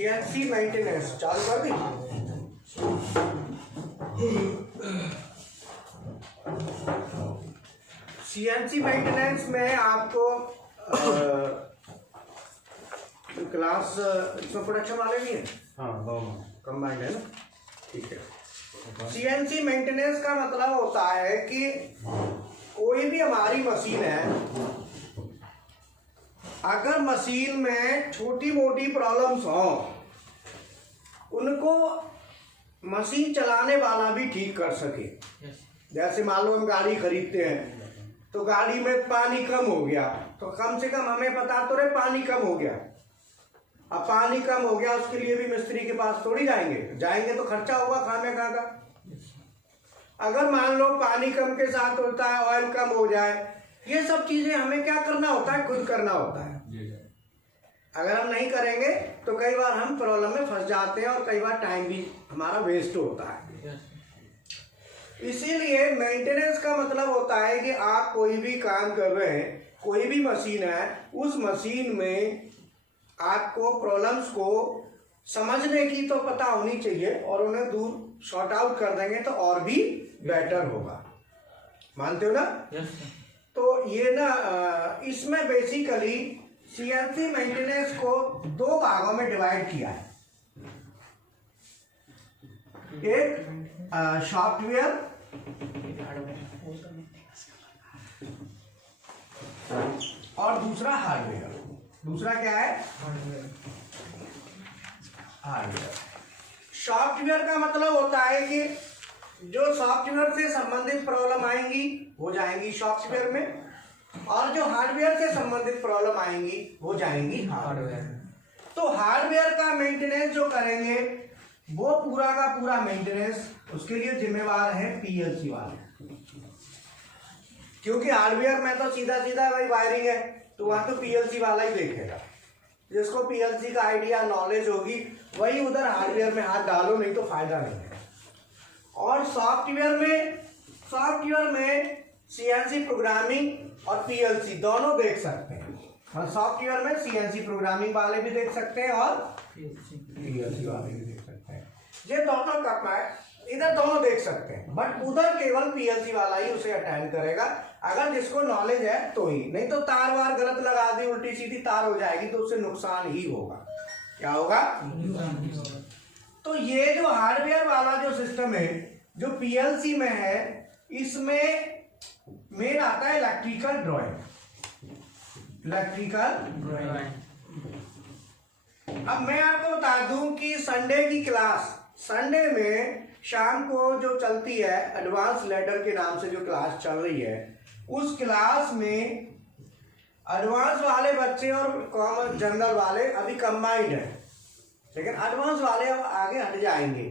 CNC maintenance चालू कर दी। CNC maintenance में आपको क्लास इसमें प्रोडक्शन वाले भी हैं। हाँ कंबाइंड है ना, ठीक है। सीएनसी मेंटेनेंस का मतलब होता है कि कोई भी हमारी मशीन है, अगर मशीन में छोटी मोटी प्रॉब्लम्स हो, उनको मशीन चलाने वाला भी ठीक कर सके। जैसे मान लो हम गाड़ी खरीदते हैं तो गाड़ी में पानी कम हो गया, तो कम से कम हमें पता तो रहे पानी कम हो गया। अब पानी कम हो गया, उसके लिए भी मिस्त्री के पास थोड़ी जाएंगे तो खर्चा होगा खाने का। अगर मान लो पानी कम के साथ होता है ऑयल कम हो जाए, ये सब चीजें हमें क्या करना होता है, खुद करना होता है। अगर हम नहीं करेंगे तो कई बार हम प्रॉब्लम में फंस जाते हैं और कई बार टाइम भी हमारा वेस्ट होता है। इसीलिए मेंटेनेंस का मतलब होता है कि आप कोई भी काम कर रहे हैं, कोई भी मशीन है, उस मशीन में आपको प्रॉब्लम्स को समझने की तो पता होनी चाहिए और उन्हें दूर सॉर्ट आउट कर देंगे तो और भी बेटर होगा। मानते हो ना? तो ये ना इसमें बेसिकली सीएनसी मेंटेनेंस को दो भागों में डिवाइड किया है। एक सॉफ्टवेयर और दूसरा हार्डवेयर। दूसरा क्या है? हार्डवेयर। सॉफ्टवेयर का मतलब होता है कि जो सॉफ्टवेयर से संबंधित प्रॉब्लम आएंगी वो जाएंगी सॉफ्टवेयर में, और जो हार्डवेयर से संबंधित प्रॉब्लम आएंगी वो जाएंगी हार्डवेयर। तो हार्डवेयर का मेंटेनेंस जो करेंगे वो पूरा का पूरा मेंटेनेंस उसके लिए जिम्मेवार है पीएलसी वाले, क्योंकि हार्डवेयर में तो सीधा सीधा भाई वायरिंग है, तो वहां तो पीएलसी वाला ही देखेगा। जिसको पीएलसी का आइडिया नॉलेज होगी वही उधर हार्डवेयर में हाथ डालो, नहीं तो फायदा नहीं है। और सॉफ्टवेयर में सीएनसी प्रोग्रामिंग और पीएलसी दोनों देख सकते हैं। और सॉफ्टवेयर में सीएनसी प्रोग्रामिंग वाले भी देख सकते हैं और पीएलसी वाले भी देख सकते हैं। ये दोनों करना है, इधर दोनों देख सकते हैं, बट उधर केवल पीएलसी वाला ही उसे अटेंड करेगा, अगर जिसको नॉलेज है तो ही। नहीं तो तार वार गलत लगा दी, उल्टी सीधी तार हो जाएगी तो उससे नुकसान ही होगा। क्या होगा? तो ये जो हार्डवेयर वाला जो सिस्टम है जो पीएलसी में है, इसमें मेन आता है इलेक्ट्रिकल ड्राइंग। अब मैं आपको बता दूं कि संडे की क्लास, संडे में शाम को जो चलती है एडवांस लैडर के नाम से जो क्लास चल रही है, उस क्लास में एडवांस वाले बच्चे और कॉमन जनरल वाले अभी कंबाइंड है, लेकिन एडवांस वाले अब आगे हट जाएंगे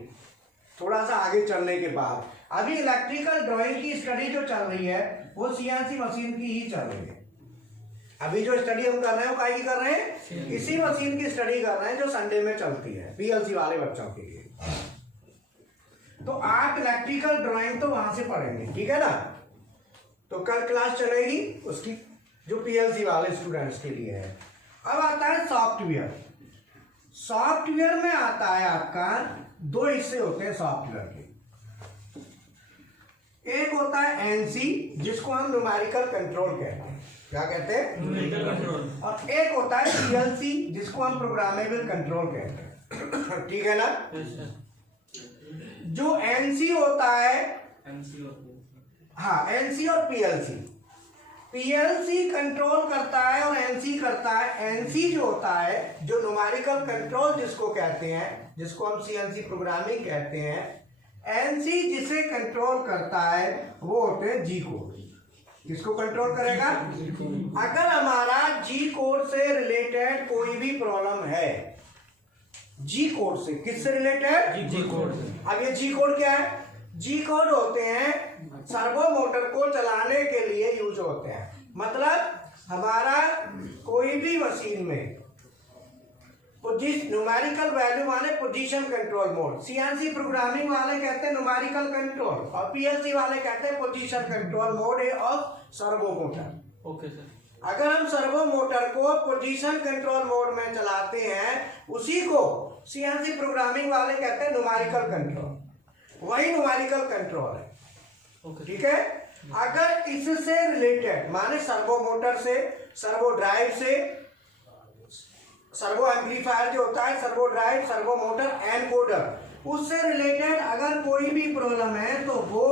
थोड़ा सा आगे चलने के बाद। अभी इलेक्ट्रिकल ड्राइंग की स्टडी जो चल रही है वो सीएनसी मशीन की ही चल रही है। अभी जो स्टडी हम कर रहे हैं वो काहे की कर रहे हैं? इसी मशीन की स्टडी कर रहे हैं जो संडे में चलती है पीएलसी वाले बच्चों के लिए। तो आप इलेक्ट्रिकल ड्राइंग तो वहां से पढ़ेंगे, ठीक है ना? तो कल क्लास चलेगी उसकी जो पीएलसी वाले स्टूडेंट्स के लिए है। अब आता है सॉफ्टवेयर। सॉफ्टवेयर में आता है आपका दो हिस्से होते हैं सॉफ्टवेयर के। एक होता है एनसी जिसको हम न्यूमेरिकल कंट्रोल कहते हैं। क्या कहते हैं? Numerical control. और एक होता है पीएलसी जिसको हम प्रोग्रामेबल कंट्रोल कहते हैं। ठीक है ना? जो एनसी होता है, हाँ, एनसी और पीएलसी कंट्रोल करता है और एनसी करता है। एनसी जो होता है जो न्यूमेरिकल कंट्रोल जिसको कहते हैं, जिसको हम सीएनसी प्रोग्रामिंग कहते हैं, एनसी जिसे कंट्रोल करता है वो होते हैं जी कोड। किसको कंट्रोल करेगा? अगर हमारा जी कोड से रिलेटेड कोई भी प्रॉब्लम है, जी कोड से, किससे रिलेटेड? जी कोड से। अब ये जी कोड क्या है? जी कोड होते हैं सर्वो मोटर को चलाने के लिए यूज होते हैं। मतलब हमारा कोई भी मशीन में न्यूमेरिकल वैल्यू माने position control mode, CNC programming वाले कहते हैं न्यूमेरिकल कंट्रोल और पीएलसी वाले कहते हैं position control mode of servo motor. Okay sir. अगर हम सर्वो मोटर को पोजीशन कंट्रोल मोड में चलाते हैं, उसी को सीएनसी प्रोग्रामिंग वाले कहते हैं न्यूमेरिकल कंट्रोल, वही न्यूमेरिकल कंट्रोल है। ठीक है। अगर इससे रिलेटेड माने सर्वो मोटर से, सर्वो ड्राइव से, सर्वो एम्पलीफायर जो होता है, servo drive, servo motor, encoder, उससे रिलेटेड अगर कोई भी प्रॉब्लम है तो वो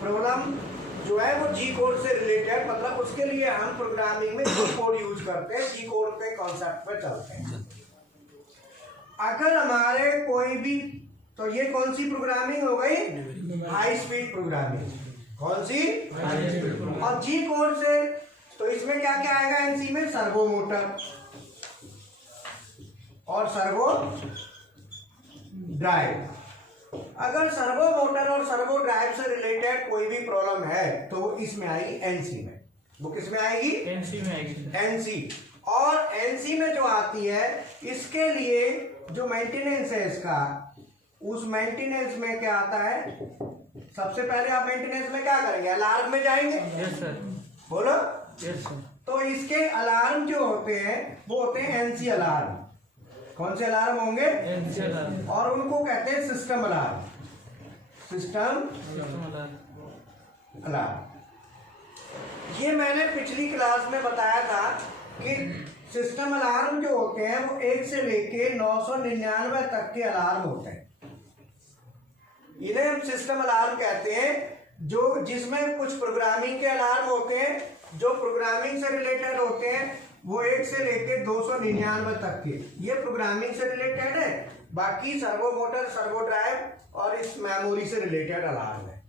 प्रॉब्लम जो है वो जी कोड से रिलेटेड, मतलब उसके लिए हम प्रोग्रामिंग में जी कोड यूज करते हैं, जी कोड के कॉन्सेप्ट पे चलते हैं। अगर हमारे कोई भी, तो ये कौन सी प्रोग्रामिंग हो गई? High speed programming. कौन सी? High speed. और जी कोड से तो इसमें क्या क्या आएगा? एनसी में सर्वो मोटर और सर्वो ड्राइव। अगर सर्वो मोटर और सर्वो ड्राइव से रिलेटेड कोई भी प्रॉब्लम है तो इसमें आएगी एनसी में। वो किस में आएगी? एनसी में आएगी। एनसी। और एनसी में जो आती है, इसके लिए जो मेंटेनेंस है इसका, उस मेंटेनेंस में क्या आता है? सबसे पहले आप मेंटेनेंस में क्या करेंगे? अलार्म में जाएंगे। Yes sir. बोलो। Yes sir. तो इसके अलार्म जो होते हैं वो होते हैं एनसी अलार्म। कौन से अलार्म होंगे? NC alarm. और उनको कहते हैं सिस्टम अलार्म। System alarm. ये मैंने पिछली क्लास में बताया था कि सिस्टम अलार्म जो होते हैं वो 1 से लेके 999 तक के अलार्म होते हैं। इन्हें हम सिस्टम अलार्म कहते हैं, जो जिसमें कुछ प्रोग्रामिंग के अलार्म होते हैं, जो प्रोग्रामिंग से रिलेटेड होते हैं, वो 1 से लेके 299 तक के, ये प्रोग्रामिंग से रिलेटेड है। बाकी सर्वो मोटर, सर्वो ड्राइव और इस मेमोरी से रिलेटेड अलार्म है।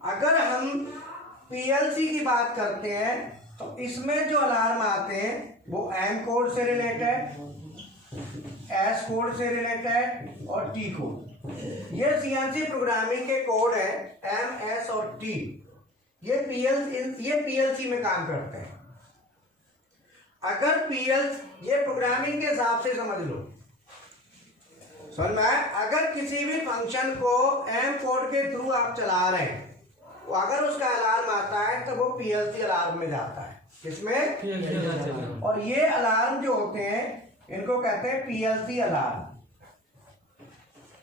अगर हम पीएलसी की बात करते हैं तो इसमें जो अलार्म आते हैं वो एम कोड से रिलेटेड, एस कोड से रिलेटेड और टी कोड। ये सीएनसी प्रोग्रामिंग के कोड है, एम, एस और टी। ये पीएलसी में काम करते हैं। अगर पीएलसी, ये प्रोग्रामिंग के हिसाब से समझ लो, समझ में आया? अगर किसी भी फंक्शन को एम कोड के थ्रू आप चला रहे हैं, तो अगर उसका अलार्म आता है तो वो पीएलसी अलार्म में जाता है। किसमें? पीएलसी। और ये अलार्म जो होते हैं इनको कहते हैं पीएलसी अलार्म।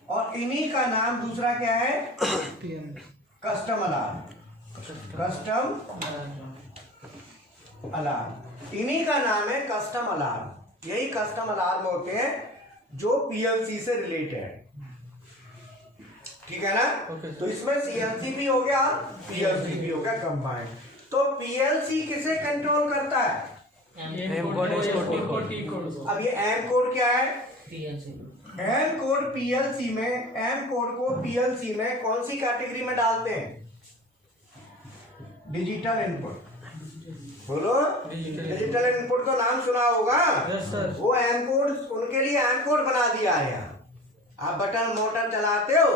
और इन्हीं का नाम दूसरा क्या है? Custom alarm. कस्टम अलार्म, इन्हीं का नाम है कस्टम अलार्म। यही कस्टम अलार्म होते हैं जो पीएलसी से रिलेटेड है। ठीक है ना? तो इसमें सीएनसी भी हो गया, पीएलसी भी हो गया कंबाइंड। तो पीएलसी किसे कंट्रोल करता है? M code, T code. अब ये एम कोड क्या है? एम कोड पीएलसी में, एम कोड को पीएलसी में कौन सी कैटेगरी में डालते हैं? Digital input. बोलो। डिजिटल इनपुट का नाम सुना होगा। yes, वो एम कोड, उनके लिए एम कोड बना दिया है। आप बटन मोटर चलाते हो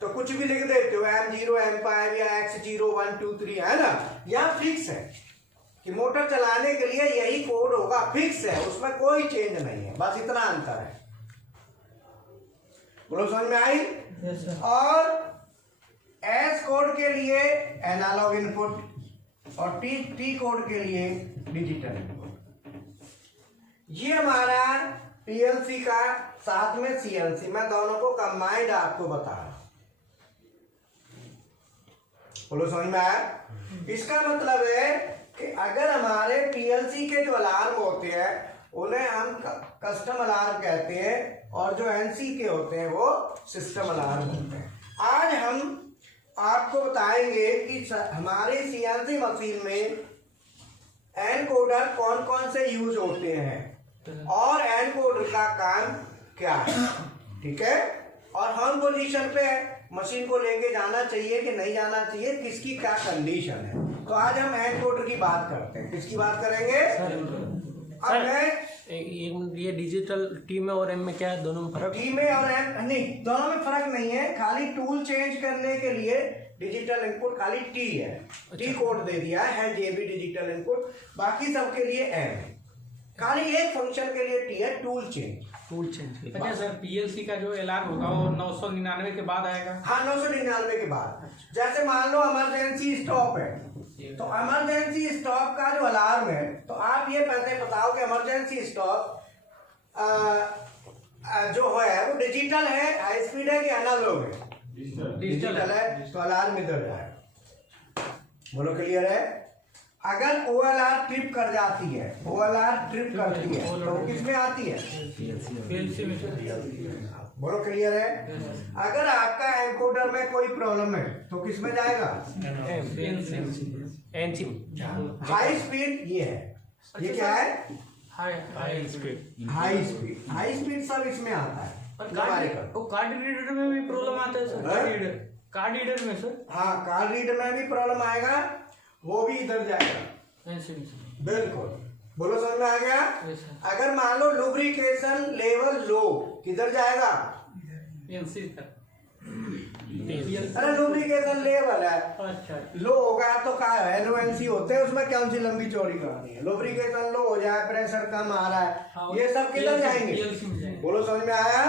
तो कुछ भी लिख देते हो, M0, M5 या X0 1 2 3, है ना? यहाँ फिक्स है कि मोटर चलाने के लिए यही कोड होगा, फिक्स है, उसमें कोई चेंज नहीं है, बस इतना अंतर है। बोलो, समझ में आई? yes, और एस कोड के लिए एनालॉग इनपुट और टी कोड के लिए डिजिटल इनपुट। ये हमारा पीएलसी का, साथ में सीएनसी, मैं दोनों को कंबाइंड आपको बता रहा हूं। बोलो, समझ में आया? इसका मतलब है कि अगर हमारे पीएलसी के जो अलार्म होते हैं उन्हें हम कस्टम अलार्म कहते हैं, और जो एनसी के होते हैं वो सिस्टम अलार्म होते हैं। आज हम आपको बताएंगे कि हमारे सीएनसी मशीन में एनकोडर कौन कौन से यूज होते हैं और एनकोडर का काम क्या है। ठीक है? और हम पोजीशन पे मशीन को लेके जाना चाहिए कि नहीं जाना चाहिए, किसकी क्या कंडीशन है। तो आज हम एनकोडर की बात करते हैं। किसकी बात करेंगे? अब मैं ये डिजिटल टी में और एम में क्या है? दोनों में फर्क? टी में और एम नहीं, दोनों में फर्क नहीं है। खाली टूल चेंज करने के लिए डिजिटल इनपुट खाली टी है। टी कोड दे दिया है जेबी डिजिटल इनपुट, बाकी सबके लिए एम है। खाली एक फंक्शन के लिए टी है, टूल चेंज। अच्छा सर, पीएलसी का जो अलार्म होगा वो 999 के बाद आएगा? हाँ, 999 के बाद। जैसे मान लो इमरजेंसी स्टॉप है, तो इमरजेंसी स्टॉप का जो अलार्म है, तो आप ये पहले बताओ कि इमरजेंसी स्टॉप जो है वो डिजिटल है, हाई स्पीड है कि एनालॉग है? डिजिटल है, तो अलार्म इधर जाएगा। बोलो क्लियर है? अगर OLR ट्रिप कर जाती है, OLR ट्रिप करती है तो किस में आती है? पीएलसी में। बोलो क्लियर है? अगर आपका एनकोडर में कोई प्रॉब्लम है तो किस में जाएगा? हाई स्पीड ये है, ये क्या है? High speed. High speed, high speed सब इसमें आता है। कार्ड रीडर में भी प्रॉब्लम आता है सर? कार्ड रीडर में सर? हाँ, कार्ड रीडर में भी प्रॉब्लम आएगा, वो भी इधर जाएगा। बिल्कुल, बोलो समझ में आ गया? अगर मान लो लुब्रिकेशन लेवल लो, किधर जाएगा? अरे लुब्रिकेशन लेवल है, अच्छा लो होगा तो क्या है, एनओएनसी होते हैं, उसमें कौन सी लंबी चौड़ी कहानी है? लुब्रिकेशन लो हो जाए, प्रेशर कम आ रहा है, ये सब किधर जाएंगे? बोलो समझ में आया?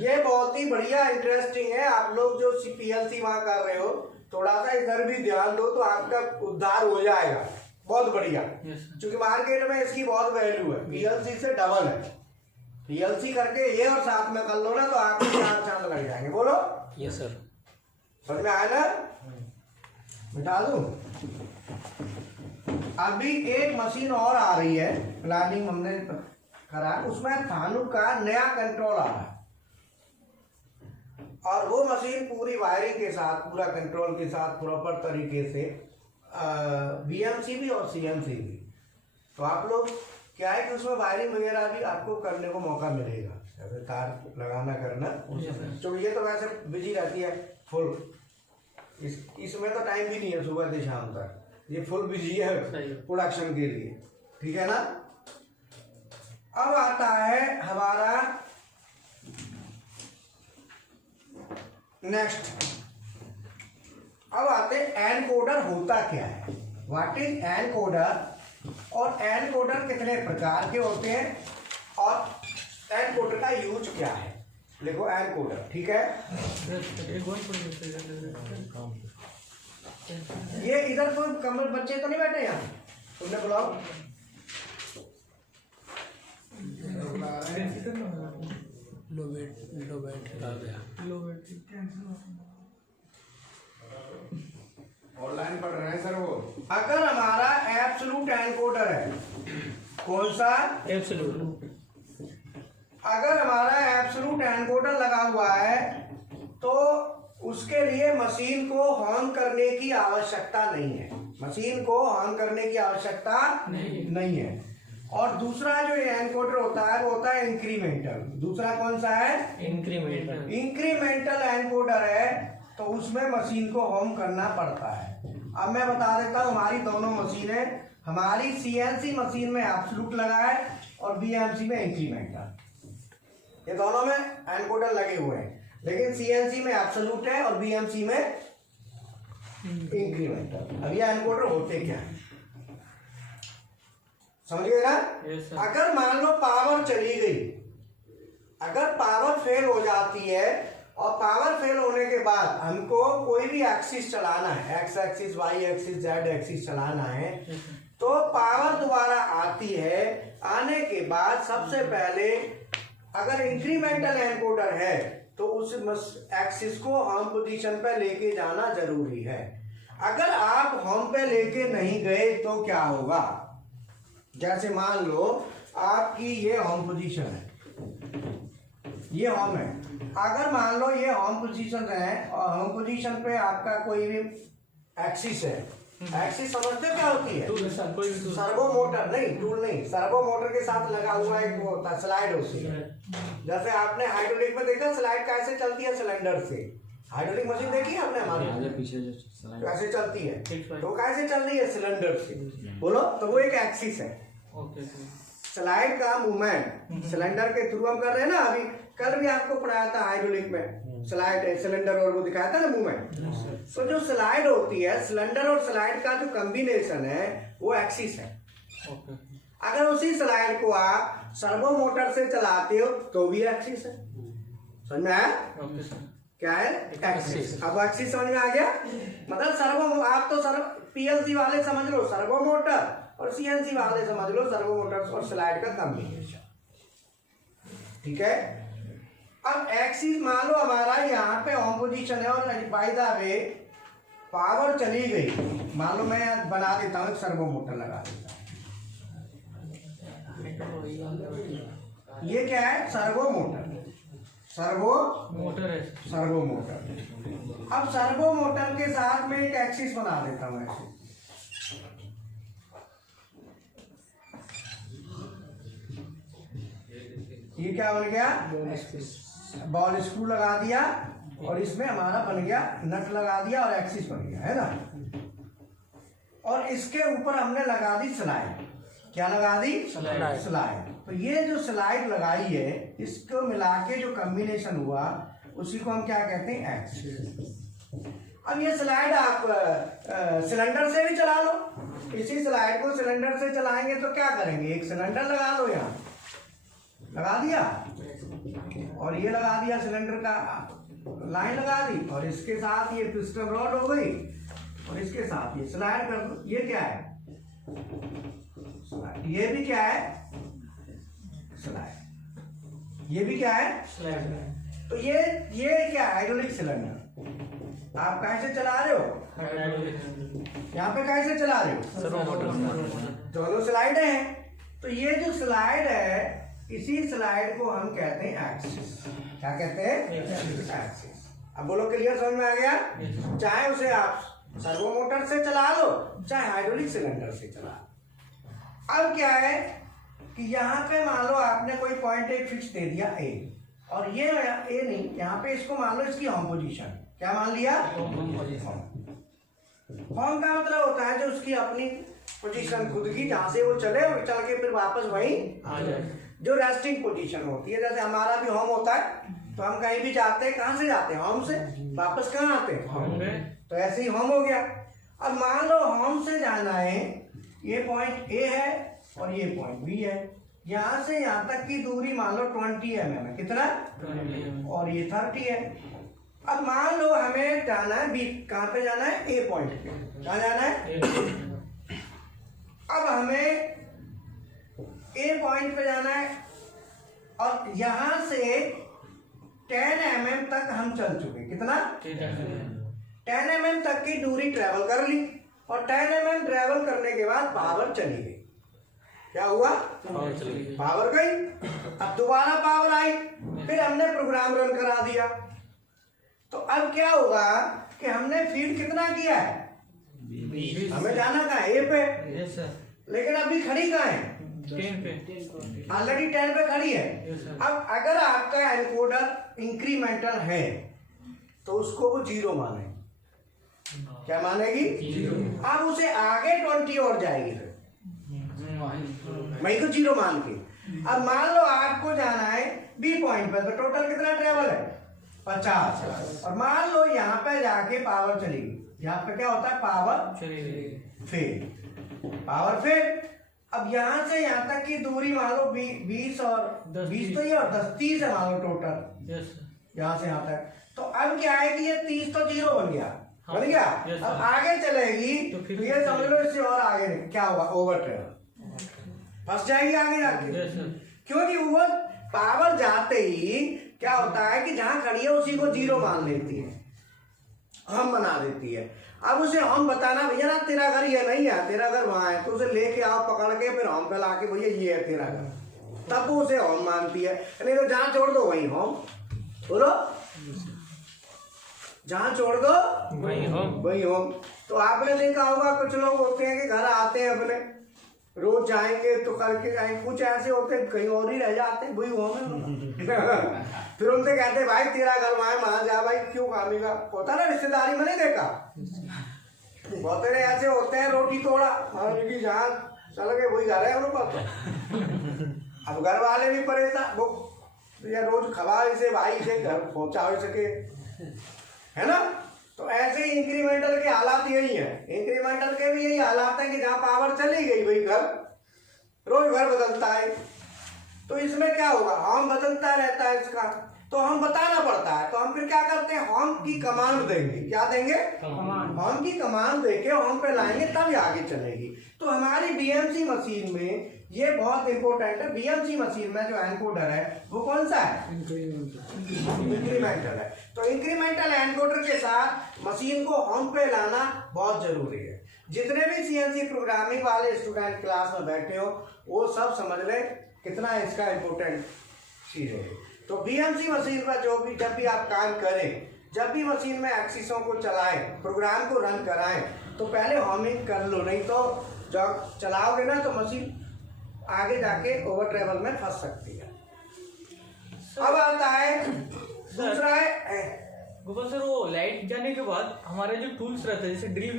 ये बहुत ही बढ़िया इंटरेस्टिंग है। आप लोग जो पीएलसी वहां कर रहे हो, थोड़ा सा इधर भी ध्यान दो तो आपका उद्धार हो जाएगा। बहुत बढ़िया, क्योंकि मार्केट में इसकी बहुत वैल्यू है, पीएलसी से डबल है। पीएलसी करके ये और साथ में कर लो ना तो आपको 4 चांद लग जाएंगे। बोलो यस सर। समझ में आया ना? मिटा दूं? अभी एक मशीन और आ रही है, प्लानिंग हमने करा, उसमें थानू का नया कंट्रोल आ रहा है, और वो मशीन पूरी वायरिंग के साथ, पूरा कंट्रोल के साथ, प्रॉपर तरीके से बीएमसी भी और सीएमसी भी। तो आप लोग क्या है कि उसमें वायरिंग वगैरह भी आपको करने को मौका मिलेगा, जैसे तार लगाना करना। तो ये तो वैसे बिजी रहती है फुल, इसमें तो टाइम भी नहीं है सुबह से शाम तक, ये फुल बिजी है प्रोडक्शन के लिए, ठीक है ना? अब आता है हमारा नेक्स्ट, अब आते हैं एनकोडर होता क्या है, व्हाट इज एनकोडर, और एनकोडर कितने प्रकार के होते हैं, और एनकोडर का यूज क्या है। देखो एनकोडर, ठीक है? ये इधर कोई कमर बच्चे तो नहीं बैठे यहाँ? तुमने बुलाओ। लो वेट आ गया। ऑनलाइन पढ़ रहे हैं सर वो। अगर हमारा एब्सोल्यूट एनकोडर है, कौन सा? एब्सोल्यूट। अगर हमारा एब्सोल्यूट एनकोडर लगा हुआ है तो उसके लिए मशीन को हॉर्न करने की आवश्यकता नहीं है, मशीन को हॉर्न करने की आवश्यकता नहीं है। और दूसरा जो एनकोडर होता है वो होता है इंक्रीमेंटल। दूसरा कौन सा है? इंक्रीमेंटल। इंक्रीमेंटल एनकोडर है तो उसमें मशीन को होम करना पड़ता है। अब मैं बता देता हूँ, हमारी दोनों मशीनें, हमारी सीएनसी मशीन में एब्सोल्यूट लगा है और बीएमसी में इंक्रीमेंटल, ये दोनों में एनकोडर लगे हुए हैं, लेकिन सीएनसी में एब्सोल्यूट है और बीएमसी में इंक्रीमेंटल। अब ये एनकोडर होते क्या है समझ गए ना? अगर मान लो पावर चली गई, अगर पावर फेल हो जाती है और पावर फेल होने के बाद हमको कोई भी एक्सिस चलाना है, X axis, Y axis, Z axis चलाना है, तो पावर दोबारा आती है। आने के बाद सबसे पहले अगर इंक्रीमेंटल एनकोडर है तो उस एक्सिस को होम पोजीशन पे लेके जाना जरूरी है। अगर आप होम पे लेके नहीं गए तो क्या होगा? जैसे मान लो आपकी ये होम पोजीशन है, ये होम है, अगर मान लो ये होम पोजीशन है और होम पोजीशन पे आपका कोई भी एक्सिस है, एक्सिस समझते हो क्या होती है? सर्वो मोटर, नहीं टूल नहीं, सर्वो मोटर के साथ लगा हुआ एक वो होता है, स्लाइड होती है। जैसे आपने हाइड्रोलिक में देखा स्लाइड कैसे चलती है, सिलेंडर से। हाइड्रोलिक मशीन देखी है आपने हमारी, कैसे चलती है, तो कैसे चल रही है? सिलेंडर से। बोलो, तो वो एक एक्सिस है। स्लाइड का मूवमेंट सिलेंडर के थ्रू हम कर रहे हैं ना, अभी कल भी आपको पढ़ाया था हाइड्रोलिक में, स्लाइड सिलेंडर और वो दिखाया था ना मूवमेंट। तो जो स्लाइड होती है, सिलेंडर और स्लाइड का जो कॉम्बिनेशन है वो एक्सिस है। अगर उसी स्लाइड को आप सर्वो मोटर से चलाते हो तो भी एक्सिस है। समझ में आया? क्या है? एक्सिस। अब एक्सिस समझ में आ गया? मतलब सर्वो, आप तो पीएलसी वाले समझ लो सर्वो मोटर, और सीएनसी वाले समझ लो सर्वो मोटर्स और स्लाइड का कॉम्बिनेशन। ठीक है। अब एक्सिस मान लो हमारा यहाँ पे होम पोजीशन है और बाय द वे पावर चली गई, मान लो मैं बना देता हूँ एक सर्वो मोटर लगा देता हूँ। ये क्या है? सर्वो मोटर, सर्वो मोटर है। Servo motor. अब सर्वो मोटर के साथ में एक एक्सिस बना देता हूँ ऐसे। ये क्या बन गया? बॉल स्क्रू लगा दिया और इसमें हमारा बन गया नट लगा दिया और एक्सिस बन गया, है ना। और इसके ऊपर हमने लगा दी स्लाइड। क्या लगा दी? स्लाइड। तो ये जो स्लाइड लगाई है इसको मिला के जो कॉम्बिनेशन हुआ उसी को हम क्या कहते हैं? एक्सिस। अब ये स्लाइड आप सिलेंडर से भी चला लो। इसी स्लाइड को सिलेंडर से चलाएंगे तो क्या करेंगे? एक सिलेंडर लगा लो, यहाँ लगा दिया और ये लगा दिया सिलेंडर का लाइन लगा दी, और इसके साथ ये पिस्टन रॉड हो गई और इसके साथ ये स्लाइड कर दो। ये क्या है? स्लाइड। ये भी क्या है? स्लाइड। ये भी क्या है? स्लाइड। तो ये क्या है? Hydraulic cylinder. आप कैसे चला रहे हो? यहाँ पे कैसे चला रहे हो? दोनों स्लाइड हैं। तो ये जो स्लाइड है इसी स्लाइड को हम कहते हैं एक्सिस। क्या कहते हैं? एक्सिस। अब बोलो क्लियर, समझ में आ गया? चाहे उसे आप सर्वो मोटर से चला लो चाहे हाइड्रोलिक सिलेंडर से चला लो। अब क्या है कि यहाँ पे मान लो आपने कोई पॉइंट एक फिक्स दे दिया ए, और ये ए नहीं, यहाँ पे इसको मान लो इसकी होम पोजीशन। क्या मान लिया? होम का मतलब होता है जो उसकी अपनी पोजीशन खुद की, जहाँ से वो चले और चल के फिर वापस वहीं आ जाए। जो रेस्टिंग पोजीशन होती है। जैसे हमारा भी होम होता है तो हम कहीं भी जाते हैं, कहाँ से जाते हैं? होम से। वापस कहाँ आते हैं? होम में। तो ऐसे ही होम हो गया। अब मान लो होम से जाना है, ये पॉइंट ए है और ये पॉइंट बी है। यहाँ से यहाँ तक की दूरी मान लो 20 mm है। कितना? और ये 30 है। अब मान लो हमें जाना है बी, कहाँ पे जाना है? ए पॉइंट पे। कहाँ जाना है? अब हमें ए पॉइंट पे जाना है और यहां से 10 mm तक हम चल चुके। कितना? 10 mm तक की दूरी ट्रेवल कर ली, और 10 mm ट्रेवल करने के बाद पावर चली गई। क्या हुआ? पावर गई। अब दोबारा पावर आई, फिर हमने प्रोग्राम रन करा दिया। तो अब क्या होगा कि हमने फीड कितना किया है? हमें जाना कहाँ है? ए पे। लेकिन अभी खड़ी कहाँ है? 10 पे। ऑलरेडी 10 पे खड़ी है। अब अगर आपका एनकोडर इंक्रीमेंटल है तो उसको वो 0 माने। क्या मानेगी? 0। अब उसे आगे 20 और जाएगी फिर वही को 0 मान के। अब मान लो आपको जाना है बी पॉइंट पे, तो टोटल कितना ट्रेवल है? 50। और मान लो यहाँ पे जाके पावर चलेगी। यहाँ पे क्या होता है? Power fail. Power fail. अब यहाँ से यहाँ तक की दूरी मान लो 20 और 20 तो ये और 10 30 है मान लो टोटल। यहाँ से यहाँ तक। तो अब क्या है कि ये 30 तो 0 बन गया। बन गया। अब आगे चलेगी तो ये समझ लो इससे और आगे क्या होगा? ओवर ट्रेवल फंस जाएगी आगे जाके। क्योंकि वो पावर जाते ही क्या होता है कि जहां खड़ी है उसी को 0 मान लेती है, हम बना देती है। अब उसे हम बताना भैया ना तेरा घर ये नहीं है, तेरा घर वहां है, तो उसे लेके आओ पकड़ के, फिर हम पे लाके भैया ये है तेरा घर, तब वो उसे हम मानती है। नहीं तो जहां छोड़ दो वहीं हम। बोलो, जहां छोड़ दो वहीं हम। तो आपने देखा होगा कुछ लोग होते हैं कि घर आते हैं अपने, रोज जाएंगे तो करके जाएंगे, कुछ ऐसे होते हैं कहीं और ही रह जाते हैं, वही होंगे। फिर उनसे कहते हैं भाई तेरा घर वहां वहां जा, भाई क्यों खाने का होता ना, रिश्तेदारी में नहीं देखा, बहुत सारे ऐसे होते हैं रोटी तोड़ा जहाँ चल गए वही घर है उनका। अब घर वाले भी परेशान, वो या रोज खवा इसे भाई से घर पहुंचा सके, है ना। तो ऐसे इंक्रीमेंटल के हालात यही है। इंक्रीमेंटल के भी यही हालात है कि जहाँ पावर चली गई वही घर, रोज घर बदलता है। तो इसमें क्या होगा? हम बदलता रहता है इसका। तो हम बताना पड़ता है, तो हम फिर क्या करते हैं, हॉर्न की कमांड देंगे। क्या देंगे? हॉर्न की कमांड देके हॉर्न पे लाएंगे तब ये आगे चलेगी। तो हमारी बीएमसी मशीन में ये बहुत इंपॉर्टेंट है। बीएमसी मशीन में जो एनकोडर है वो कौन सा है? इंक्रीमेंटल है। तो इंक्रीमेंटल एनकोडर के साथ मशीन को हॉर्न पे लाना बहुत जरूरी है। जितने भी सीएनसी प्रोग्रामिंग वाले स्टूडेंट क्लास में बैठे हो वो सब समझ ले कितना इसका इंपॉर्टेंट चीज है। तो बीएमसी मशीन पर जब भी आप काम करें, जब भी मशीन में एक्सिसों को चलाएं, प्रोग्राम को रन कराएं, तो पहले हॉर्निंग कर लो, नहीं तो जब चलाओगे ना तो मशीन आगे जाके ओवर ट्रेवल में फंस सकती है। अब आता है दूसरा है गोपाल सर, वो लाइट जाने के बाद हमारे जो टूल्स रहता है, जैसे ड्रिल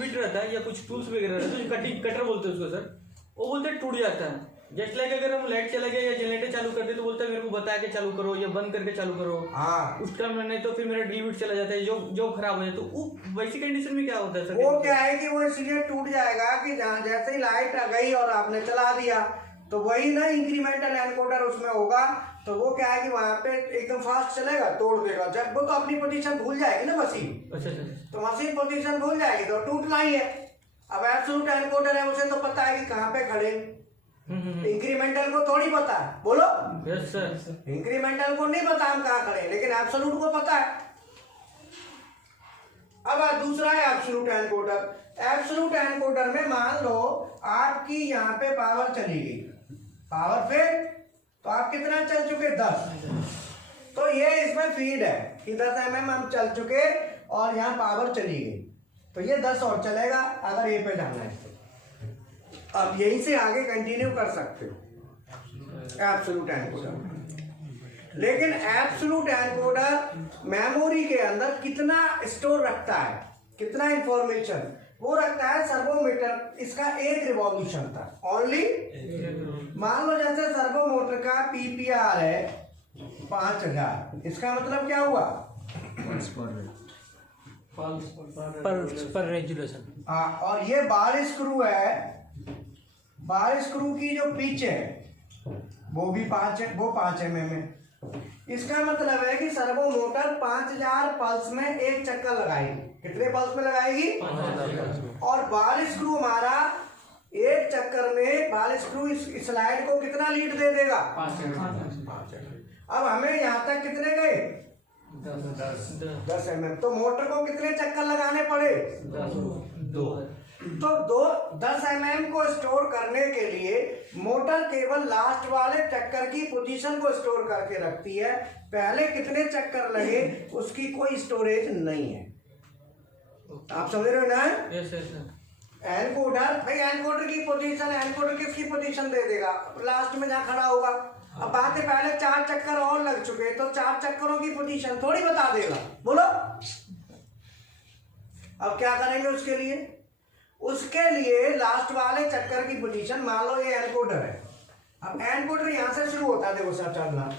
बिट रहता है या कुछ टूल्स वगैरह रहता है, जो कटर बोलते हैं उसको सर, वो बोलते हैं टूट जाता है। जस्ट लाइक अगर हम लाइट चला गया या जनरेटर चालू कर दे तो बोलता है मेरे को बता के चालू करो या बंद करके चालू करो। हाँ, उस टाइम में नहीं तो फिर मेरा ड्रिल बिट चला जाता है, जो खराब हो जाता है। तो वो वैसी कंडीशन में क्या होता है सर? वो क्या है कि वो इसलिए टूट जाएगा कि जहाँ जैसे ही लाइट आ गई और आपने चला दिया तो वही ना इंक्रीमेंटल एनकोडर उसमें होगा, तो वो क्या है कि वहां पे एकदम फास्ट चलेगा, तोड़ देगा। जब वो तो अपनी पोजीशन भूल जाएगी ना मशीन, अच्छा, तो मशीन पोजीशन भूल जाएगी तो टूटना ही है। अब एब्सोल्यूट एनकोडर है, उसे तो पता है कि कहाँ पे खड़े। इंक्रीमेंटल को थोड़ी पता है, बोलो। Yes sir. इंक्रीमेंटल को नहीं पता हम कहाँ खड़े, लेकिन एब्सोल्यूट को पता है। अब दूसरा है एब्सोल्यूट एनकोडर। एब्सोल्यूट एनकोडर में मान लो आपकी यहाँ पे पावर चली गई, पावर पे तो आप कितना चल चुके? 10। तो ये इसमें फीड है कि 10 mm हम चल चुके और यहाँ पावर चली गई, तो ये 10 और चलेगा अगर ये पे जाना है तो। अब यहीं से आगे कंटिन्यू कर सकते हो एब्सोल्यूट एनकोडर। लेकिन एब्सोल्यूट एनकोडर मेमोरी के अंदर कितना स्टोर रखता है, कितना इंफॉर्मेशन वो रखता है? सर्वोमीटर, इसका एक रिवॉल्यूशन था ओनली। मान लो जैसे सर्वो मोटर का पीपीआर है 5000, इसका मतलब क्या हुआ? पर रेजुलेशन। हाँ, और ये बार स्क्रू है, बार स्क्रू की जो पिच है वो भी 5 है, वो 5 mm है। इसका मतलब है कि सर्वो मोटर 5000 पल्स में एक चक्कर लगाएगी। कितने पल्स में लगाएगी? 5000। और बार स्क्रू हमारा एक चक्कर में बार स्क्रू इस स्लाइड को कितना लीड दे देगा? 5। अब हमें यहाँ तक कितने गए? 10 mm। तो मोटर को कितने चक्कर लगाने पड़े? 2। तो 10 mm को स्टोर करने के लिए मोटर केवल लास्ट वाले चक्कर की पोजीशन को स्टोर करके रखती है। पहले कितने चक्कर लगे उसकी कोई स्टोरेज नहीं है। आप समझ रहे हो ना? Yes sir. एनकोडर, भाई एनकोडर की पोजीशन, एनकोडर किसकी पोजीशन दे देगा? लास्ट में जहाँ खड़ा होगा। अब बात है पहले 4 चक्कर और लग चुके, तो 4 चक्करों की पोजीशन थोड़ी बता देगा, बोलो। अब क्या करेंगे उसके लिए? उसके लिए लास्ट वाले चक्कर की पोजीशन, मान लो ये एनकोडर है। अब एनकोडर यहां से शुरू होता है, देखो सर चलना।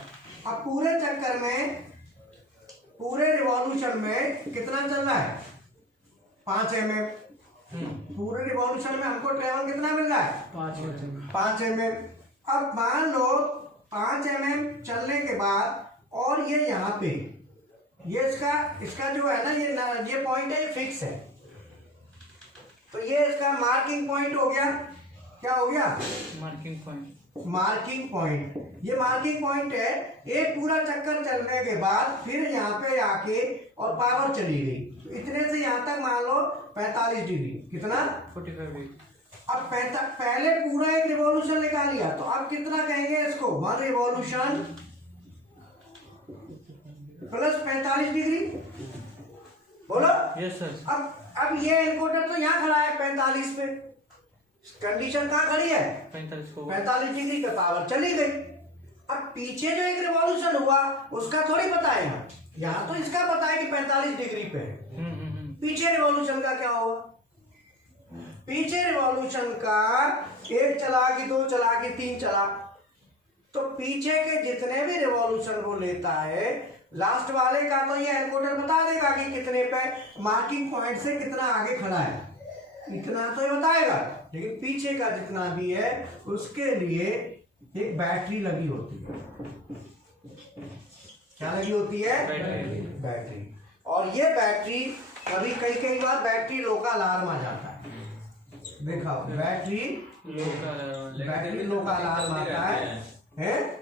अब पूरे चक्कर में, पूरे रिवॉल्यूशन में कितना चलना है? 5 mm। पूरे रिवॉल्यूशन में हमको ट्रेवल कितना मिल रहा है? 5 mm। अब मान लो 5 mm चलने के बाद, और ये यहाँ पे ये इसका जो है ना, ये पॉइंट है, ये फिक्स है, तो ये इसका मार्किंग पॉइंट हो गया। क्या हो गया? Marking point. मार्किंग पॉइंट, ये मार्किंग पॉइंट है। एक पूरा चक्कर चलने के बाद फिर यहाँ पे आके और पावर चली गई, तो इतने से यहाँ तक मान लो 45 डिग्री। कितना? 45 डिग्री। अब पहले पूरा एक रिवॉल्यूशन निकाल लिया, तो अब कितना कहेंगे इसको? 1 रिवॉल्यूशन प्लस 45 डिग्री, बोलो। Yes sir. अब ये एनकोडर तो यहाँ खड़ा है 45 पे, कंडीशन कहाँ खड़ी है? 45 डिग्री पे पावर चली गई। अब पीछे जो एक रिवॉल्यूशन हुआ उसका थोड़ी पता है यहाँ तो इसका पता है कि 45 डिग्री पे है। पीछे रिवॉल्यूशन का क्या होगा? पीछे रिवॉल्यूशन का 1 चला कि 2 चला कि 3 चला, तो पीछे के जितने भी रिवॉल्यूशन वो लेता है, लास्ट वाले का तो ये एनकोडर बता देगा कि कितने पे, मार्किंग पॉइंट से कितना आगे खड़ा है, इतना तो ये बताएगा। लेकिन पीछे का जितना भी है उसके लिए एक बैटरी लगी होती है। क्या लगी होती है? बैटरी। और ये बैटरी कभी कई बार बैटरी लो का अलार्म आ जाता है। देखा, बैटरी लो का अलार्म आता है?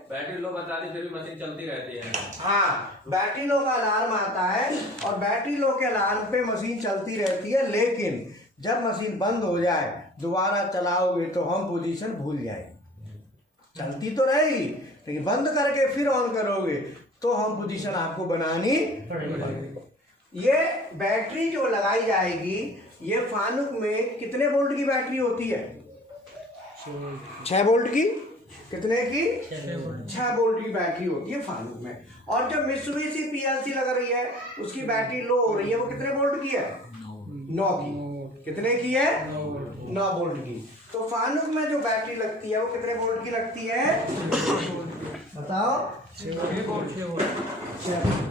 बैटरी लो बता दी फिर भी मशीन चलती रहती है। हाँ, बैटरी लो का अलार्म आता है और बैटरी लो के अलार्म पे मशीन चलती रहती है, लेकिन जब मशीन बंद हो जाए दोबारा चलाओगे तो हम पोजीशन भूल जाए। चलती तो रहेगी लेकिन बंद करके फिर ऑन करोगे तो हम पोजीशन आपको बनानी पड़ेगी। ये बैटरी जो लगाई जाएगी, ये फानुक में कितने वोल्ट की बैटरी होती है? 6 वोल्ट की। कितने की? 6 वोल्ट की बैटरी होती है फानुक में। और जो मित्सुबिशी पीएलसी लग रही है उसकी बैटरी लो हो रही है, वो कितने वोल्ट की है? 9 की। कितने की है? 9 वोल्ट की। तो फानुक में जो बैटरी लगती है वो कितने वोल्ट की लगती है? बताओ। 6 वोल्ट। 6 वोल्ट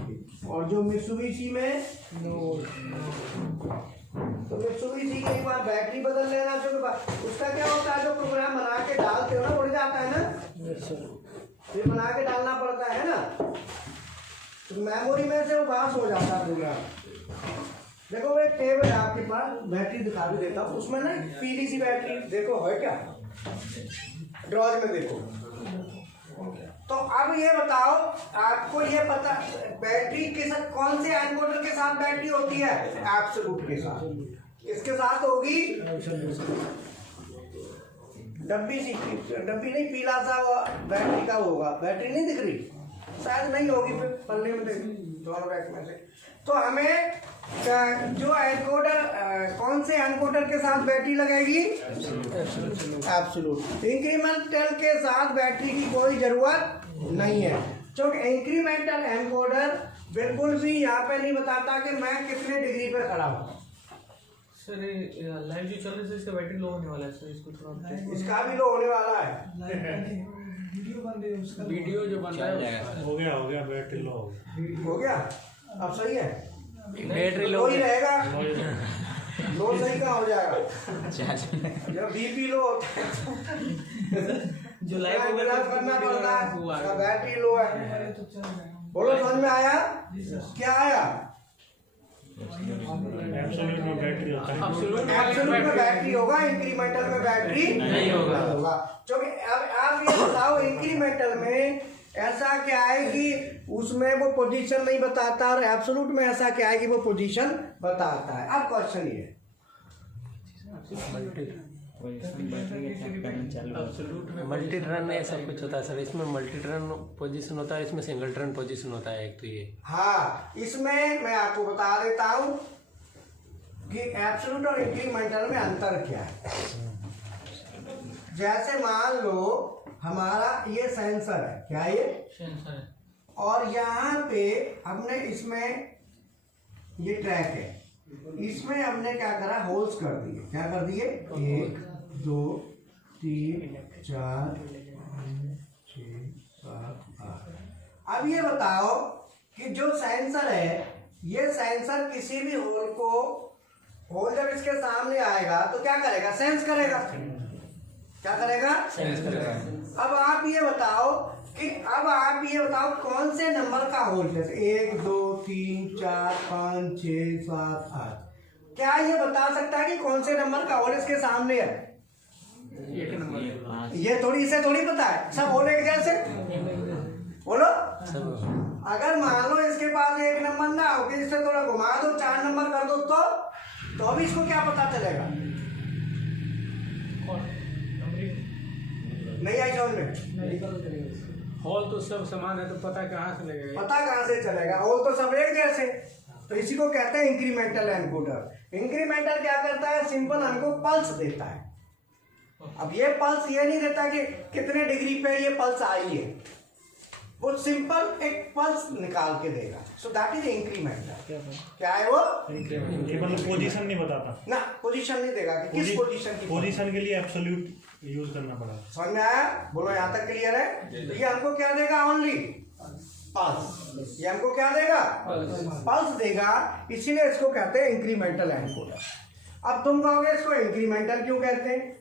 की। और जो मित्सुबिशी में, तो मित्सुबिशी की एक बार बैटरी बदल लेना चाहिए। उसका क्या होता है, जो प्रोग्राम बना के डालते हो ना उड़ जाता है ना, फिर बना के डालना पड़ता है ना, तो मेमोरी में से वो पास हो जाता है प्रोग्राम। देखो वो एक टेबल है आपके पास, बैटरी दिखा भी देता हूँ, उसमें ना पीली सी बैटरी देखो है क्या, ड्रॉज में देखो। तो अब ये बताओ, आपको ये पता बैटरी के साथ कौन से एनकोडर के साथ बैटरी होती है? एब्सोल्यूट के साथ। इसके साथ होगी डब्बी सी, डब्बी नहीं, पीला सा वो बैटरी का होगा। बैटरी नहीं दिख रही, शायद नहीं होगी, फिर पल्ले में देख दोनों बैग में से। तो हमें जो एनकोडर, कौन से एनकोडर के साथ बैटरी लगेगी? एब्सोल्यूट। इंक्रीमेंटल के साथ बैटरी की कोई जरूरत नहीं है, क्योंकि इंक्रीमेंटल एनकोडर बिल्कुल भी यहाँ पे नहीं बताता कि मैं कितने डिग्री पे खड़ा हूँ। सर लाइव जो चल रही है इसका बैटरी लो होने वाला है सर, इसको थोड़ा इसका भी लो होने वाला है। वीडियो जो बन रहा है हो गया बैटरी लो हो गया, अब सही है। बैटरी लो लो ही रहेगा, लो सही कहाँ हो जाएगा? जब बीपी लो होता है जो लाइव करना पड़ता है, उसका बैटरी लो है। बोलो समझ में आया? क्या आया? एब्सोल्यूट में बैटरी होता है। एब्सोल्यूट में बैटरी होगा, इंक्रीमेंटल में बैटरी नहीं होगा। क्योंकि अब आप ये बताओ, इंक्रीमेंटल में ऐसा क्या है कि उसमें वो पोजीशन नहीं बताता, और एब्सोल्यूट में ऐसा क्या है कि वो पोजीशन बताता है। अब क्वेश्चन ये, मल्टी टर्न ये सब कुछ होता है सर, इसमें मल्टी टर्न पोजीशन होता है, इसमें सिंगल टर्न पोजीशन होता है एक। तो ये हाँ, इसमें मैं आपको बता देता हूँ कि एब्सोल्यूट और इंक्रीमेंटल में अंतर क्या है। जैसे मान लो हमारा ये सेंसर है, क्या ये सेंसर है, और यहाँ पे हमने इसमें ये ट्रैक है, इसमें हमने क्या करा, होल्स कर दिए। क्या कर दिए? 1 2 3 4 5 6 7 8। अब ये बताओ कि जो सेंसर है, ये सेंसर किसी भी होल को, होल जब इसके सामने आएगा तो क्या करेगा? सेंस करेगा। क्या करेगा? सेंस करेगा। अब आप ये बताओ कौन से नंबर का होल, जैसे 1 2 3 4 5 6 7 8, क्या ये बता सकता है कि कौन से नंबर का होल इसके सामने है? एक नंबर। ये थोड़ी, इसे थोड़ी पता है, सब होल एक जैसे। बोलो, अगर मान लो इसके पास 1 नंबर ना हो के इससे थोड़ा घुमा दो, 4 नंबर कर दो, तो अभी इसको क्या पता चलेगा? नहीं आई समझ में? हॉल तो सब समान है, तो पता कहाँ से लगेगा? पता कहाँ से चलेगा? होल तो सब एक जैसे। तो इसी को कहते हैं इंक्रीमेंटल एनकोडर। इंक्रीमेंटल क्या करता है? सिंपल हमको पल्स देता है। अब ये पल्स ये नहीं देता कि कितने डिग्री पे ये पल्स आई है, वो सिंपल एक पल्स निकाल के देगा। So that is incremental. क्या है वो? ये मतलब पोजीशन नहीं बताता ना, पोजीशन नहीं देगा कि किस पोजीशन की। पोजीशन के लिए एब्सोल्यूट यूज करना पड़ा। समझ में आया? बोलो यहाँ तक क्लियर है? तो ये हमको क्या देगा? Only pulse. ये हमको क्या देगा? पल्स देगा, इसीलिए इसको कहते हैं इंक्रीमेंटल एनकोडर। अब तुम कहोगे इसको इंक्रीमेंटल क्यों कहते हैं?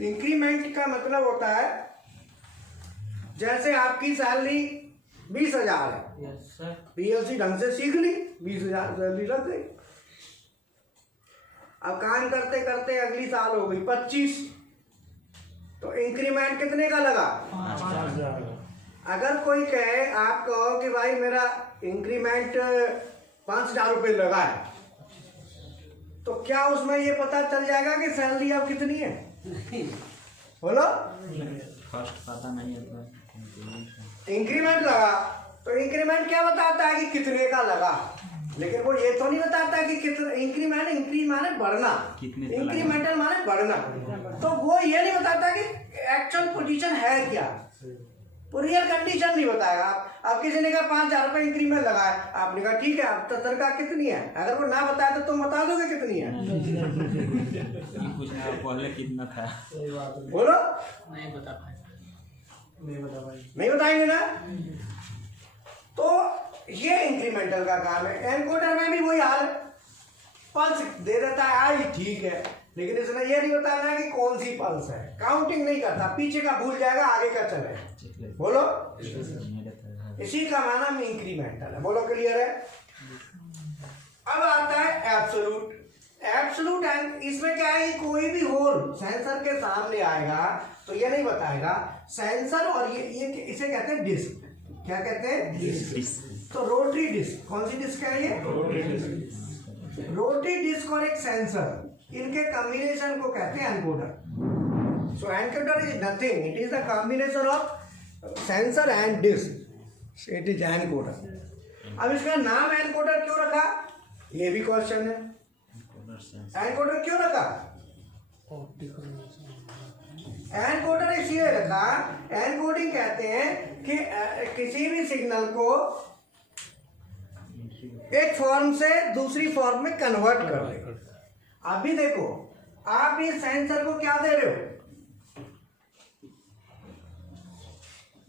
इंक्रीमेंट का मतलब होता है, जैसे आपकी सैलरी 20,000 है। Yes sir. पीएलसी ढंग से सीख ली, 20,000 सैलरी लग गई। अब काम करते करते अगली साल हो गई 25, तो इंक्रीमेंट कितने का लगा? 5,000 अगर कोई कहे, आप कहो कि भाई मेरा इंक्रीमेंट 5,000 रुपये लगा है, तो क्या उसमें ये पता चल जाएगा कि सैलरी अब कितनी है? बोलो। फर्स्ट पता नहीं है। इंक्रीमेंट लगा तो इंक्रीमेंट क्या बताता है कि कितने का लगा, लेकिन वो ये तो नहीं बताता कि कितना इंक्रीमेंट। इंक्री माने बढ़ना, इंक्रीमेंटल माने बढ़ना। तो वो ये नहीं बताता कि एक्चुअल पोजीशन है क्या, रियल कंडीशन नहीं बताएगा। आप किसी ने कहा 5,000 रुपये इंक्रीमेंट लगा है, आपने कहा ठीक है, अब तनख्वाह कितनी है? अगर वो ना बताया तो तुम बता दोगे कितनी है? पूछना पहले कितना था? बोलो। नहीं बता पाए। नहीं बताएंगे ना। तो ये इंक्रीमेंटल का काम है। एनकोडर में भी वही हाल, पल्स दे देता है, आई ठीक है, लेकिन इसने ये नहीं बताना कि कौन सी पल्स है। काउंटिंग नहीं करता, पीछे का भूल जाएगा, आगे का चले। बोलो। इसी का माना में इंक्रीमेंटल है। बोलो, क्लियर है? अब आता है एब्सोल्यूट। एब्सोल्यूट एंड इसमें क्या है, कोई भी होल सेंसर के सामने आएगा तो ये नहीं बताएगा सेंसर, और ये इसे कहते हैं डिस्क। क्या कहते हैं? डिस्क। तो रोटरी डिस्क, कौन सी डिस्क है ये? रोटरी डिस्क और एक सेंसर, इनके कॉम्बिनेशन को कहते हैं encoder. So encoder is nothing, it is the combination of sensor and disk, it is encoder. अब इसका नाम एनकोडर क्यों रखा, ये भी क्वेश्चन है। एनकोडर क्यों रखा? एनकोडर इसलिए रखा, एनकोडिंग कहते हैं कि किसी भी सिग्नल को एक फॉर्म से दूसरी फॉर्म में कन्वर्ट कर दे। अभी देखो, आप इस सेंसर को क्या दे रहे हो?